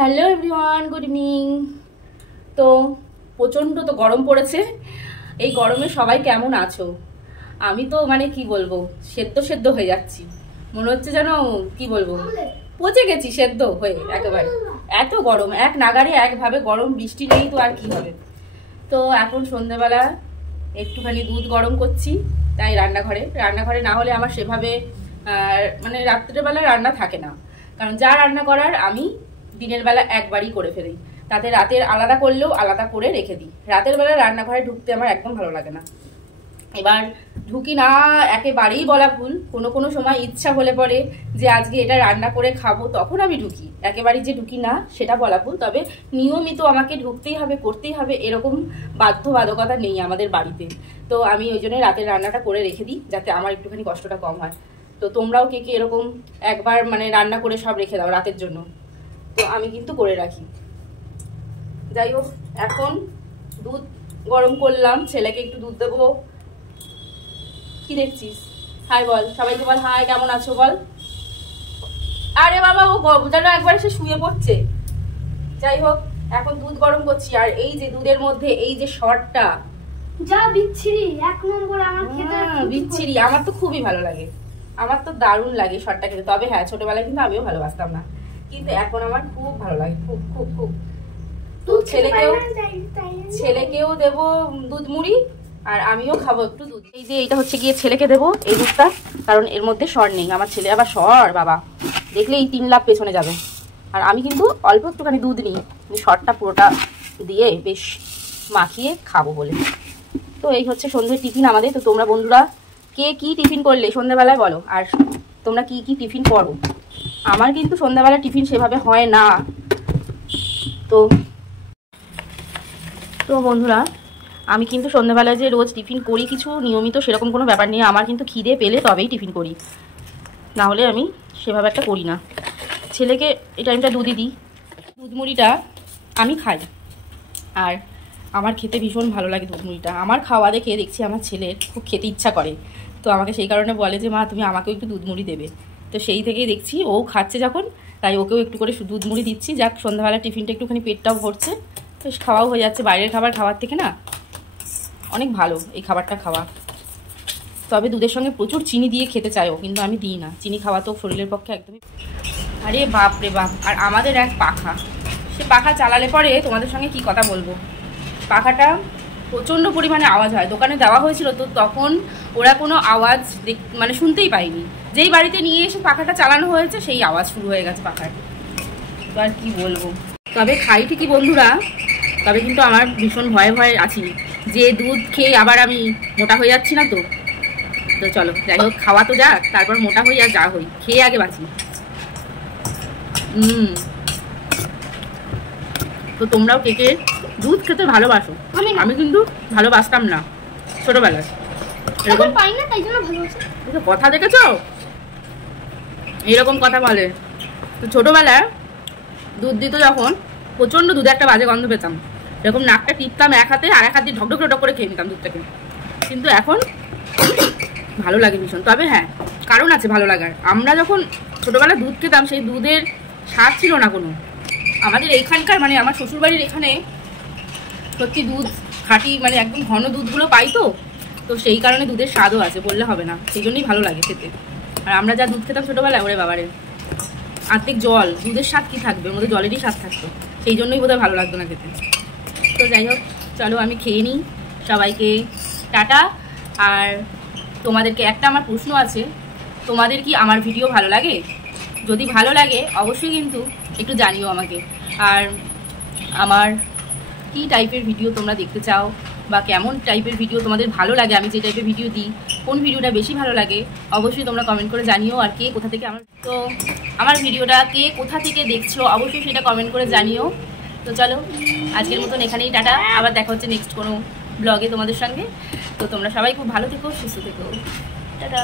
Hello everyone, good evening. তো প্রচণ্ড তো গরম পড়েছে। এই গরমে সবাই কেমন আছো? আমি তো মানে কি বলবো, সেদ্ধ সেদ্ধ হয়ে যাচ্ছি। মনে হচ্ছে যেন কি বলবো, পচে গেছি সেদ্ধ হয়ে একেবারে। এত গরম, এক নাগারে একভাবে গরম, বৃষ্টি নেই তো আর কি হবে। তো এখন সন্ধ্যাবেলা একটুখানি দুধ গরম করছি, তাই রান্নাঘরে না হলে আমার সেভাবে মানে রাত্রেবেলা রান্না থাকে না। কারণ যা রান্না করার আমি দিনের বেলা একবারই করে ফেলি, তাতে রাতের আলাদা করলেও আলাদা করে রেখে দিই। রাতের বেলা রান্নাঘরে ঢুকতে আমার একদম ভালো লাগে না। এবার ঢুকি না একেবারেই বলা ভুল, কোনো কোনো সময় ইচ্ছা হলে পরে যে আজকে এটা রান্না করে খাবো, তখন আমি ঢুকি। একেবারেই যে ঢুকি না সেটা বলা ভুল, তবে নিয়মিত আমাকে ঢুকতেই হবে, করতেই হবে, এরকম বাধ্যবাধকতা নেই আমাদের বাড়িতে। তো আমি ওই জন্য রাতের রান্নাটা করে রেখে দিই, যাতে আমার একটুখানি কষ্টটা কম হয়। তো তোমরাও কে কে এরকম একবার মানে রান্না করে সব রেখে দাও রাতের জন্য? তো আমি কিন্তু করে রাখি। যাই হোক, এখন দুধ গরম করলাম, ছেলেকে একটু দুধ দেবো। কি দেখছিস? হাই বল, সবাইকে বল হাই, কেমন আছো বল। আরে বাবা, ও যেন একবার এসে শুয়ে পড়ছে। যাই হোক, এখন দুধ গরম করছি। আর এই যে দুধের মধ্যে এই যে শর্টটা, যা বিচ্ছিরি, এক নম্বর। আমার খেতে বিচ্ছিরি, আমার তো খুবই ভালো লাগে, আমার তো দারুণ লাগে শর্টটা খেতে। তবে হ্যাঁ, ছোটবেলায় কিন্তু আমিও ভালোবাসতাম না, কিন্তু এখন আমার খুব ভালো লাগে, খুব খুব খুব। তো ছেলেকেও দেবো দুধ মুড়ি, আর আমিও খাবো একটু দুধ। এই যে এইটা হচ্ছে গিয়ে ছেলেকে দেবো এই দুধটা, কারণ এর মধ্যে সর নেই। আমার ছেলে আবার সর বাবা দেখলে এই 3 লাখ পেছনে যাবে। আর আমি কিন্তু অল্প একটুখানি দুধ নিই, সরটা পুরোটা দিয়ে বেশ মাখিয়ে খাবো বলে। তো এই হচ্ছে সন্ধ্যের টিফিন আমাদের। তো তোমরা বন্ধুরা কে কি টিফিন করলে সন্ধ্যাবেলায় বলো, আর তোমরা কি কি টিফিন করো? আমার কিন্তু সন্ধ্যাবেলা টিফিন সেভাবে হয় না। তো তো বন্ধুরা, আমি কিন্তু সন্ধ্যাবেলায় যে রোজ টিফিন করি কিছু নিয়মিত সেরকম কোনো ব্যাপার নেই। আমার কিন্তু খিদে পেলে তবেই টিফিন করি, না হলে আমি সেভাবে একটা করি না। ছেলেকে এই টাইমটা দুধই দিই, দুধ মুড়িটা আমি খাই, আর আমার খেতে ভীষণ ভালো লাগে দুধ মুড়িটা। আমার খাওয়া দেখে দেখছি আমার ছেলের খুব খেতে ইচ্ছা করে, তো আমাকে সেই কারণে বলে যে মা তুমি আমাকেও একটু দুধ মুড়ি দেবে। তো সেই থেকেই দেখছি ও খাচ্ছে যখন, তাই ওকেও একটু করে দুধ মুড়ি দিচ্ছি। যাক, সন্ধ্যাবেলা টিফিনটা একটুখানি পেটটাও ভরছে, বেশ খাওয়াও হয়ে যাচ্ছে। বাইরের খাবার খাওয়ার থেকে না অনেক ভালো এই খাবারটা খাওয়া। তবে দুধের সঙ্গে প্রচুর চিনি দিয়ে খেতে চাইও, কিন্তু আমি দিই না, চিনি খাওয়া তো শরীরের পক্ষে একদমই। আরে বাপ রে বাপ, আর আমাদের এক পাখা, সে পাখা চালালে পরে তোমাদের সঙ্গে কি কথা বলবো। পাখাটা প্রচণ্ড পরিমাণে আওয়াজ হয়। দোকানে দেওয়া হয়েছিল তো তখন ওরা কোনো আওয়াজ মানে শুনতেই পাইনি। যেই বাড়িতে নিয়ে এসে পাখাটা চালানো হয়েছে সেই আওয়াজ শুরু হয়ে গেছে পাখার। তো আর কি বলবো। তবে খাই ঠিকই বন্ধুরা, তবে কিন্তু আমার ভীষণ ভয়ে ভয়ে আছি যে দুধ খেয়ে আবার আমি মোটা হয়ে যাচ্ছি না। তো তো চলো, যাই হোক, খাওয়া তো যাক, তারপর মোটা হই আর যা হই, খেয়ে আগে বাঁচি। তো তোমরাও কে কে দুধ খেতে ভালোবাসো? আমি কিন্তু ভালোবাসতাম না ছোটবেলায়, এরকম পাই না, তাই জন্য ভালোবাসি। কথা দেখেছো, এরকম কথা বলে। তো ছোটবেলায় দুধ দিত যখন, প্রচণ্ড দুধে একটা বাজে গন্ধ পেতাম, এরকম নাকটা টিপতাম এক হাতে, আর এক হাত দিয়ে ঢকঢক ঢক করে খেয়ে নিতাম দুধটাকে। কিন্তু এখন ভালো লাগে ভীষণ। তবে হ্যাঁ, কারণ আছে ভালো লাগার। আমরা যখন ছোটবেলায় দুধ খেতাম সেই দুধের স্বাদ ছিল না কোনো। আমাদের এইখানকার মানে আমার শ্বশুরবাড়ির এখানে সত্যি দুধ খাঁটি, মানে একদম ঘন দুধগুলো পাই। তো সেই কারণে দুধের স্বাদও আছে, বললে হবে না, সেই জন্যই ভালো লাগে খেতে। আর আমরা যা দুধ খেতাম ছোটোবেলায়, ওরে বাবারে, আর্ধেক জল, দুধের স্বাদ কী থাকবে, ওর মধ্যে জলেরই স্বাদ থাকতো, সেই জন্যই বোধহয় ভালো লাগতো না খেতে। তো যাই হোক, চলো আমি খেয়ে নিই। সবাইকে টাটা। আর তোমাদেরকে একটা আমার প্রশ্ন আছে, তোমাদের কি আমার ভিডিও ভালো লাগে? যদি ভালো লাগে অবশ্যই কিন্তু একটু জানিও আমাকে। আর আমার কি টাইপের ভিডিও তোমরা দেখতে চাও, বা কেমন টাইপের ভিডিও তোমাদের ভালো লাগে, আমি যে টাইপের ভিডিও দিই, কোন ভিডিওটা বেশি ভালো লাগে অবশ্যই তোমরা কমেন্ট করে জানিও। আর কে কোথা থেকে আমার ভিডিওটা কে কোথা থেকে দেখছো অবশ্যই সেটা কমেন্ট করে জানিও। তো চলো, আজকের মতন এখানেই টাটা। আবার দেখা হচ্ছে নেক্সট কোনো ব্লগে তোমাদের সঙ্গে। তো তোমরা সবাই খুব ভালো থেকো, সুস্থ থেকো, টাটা।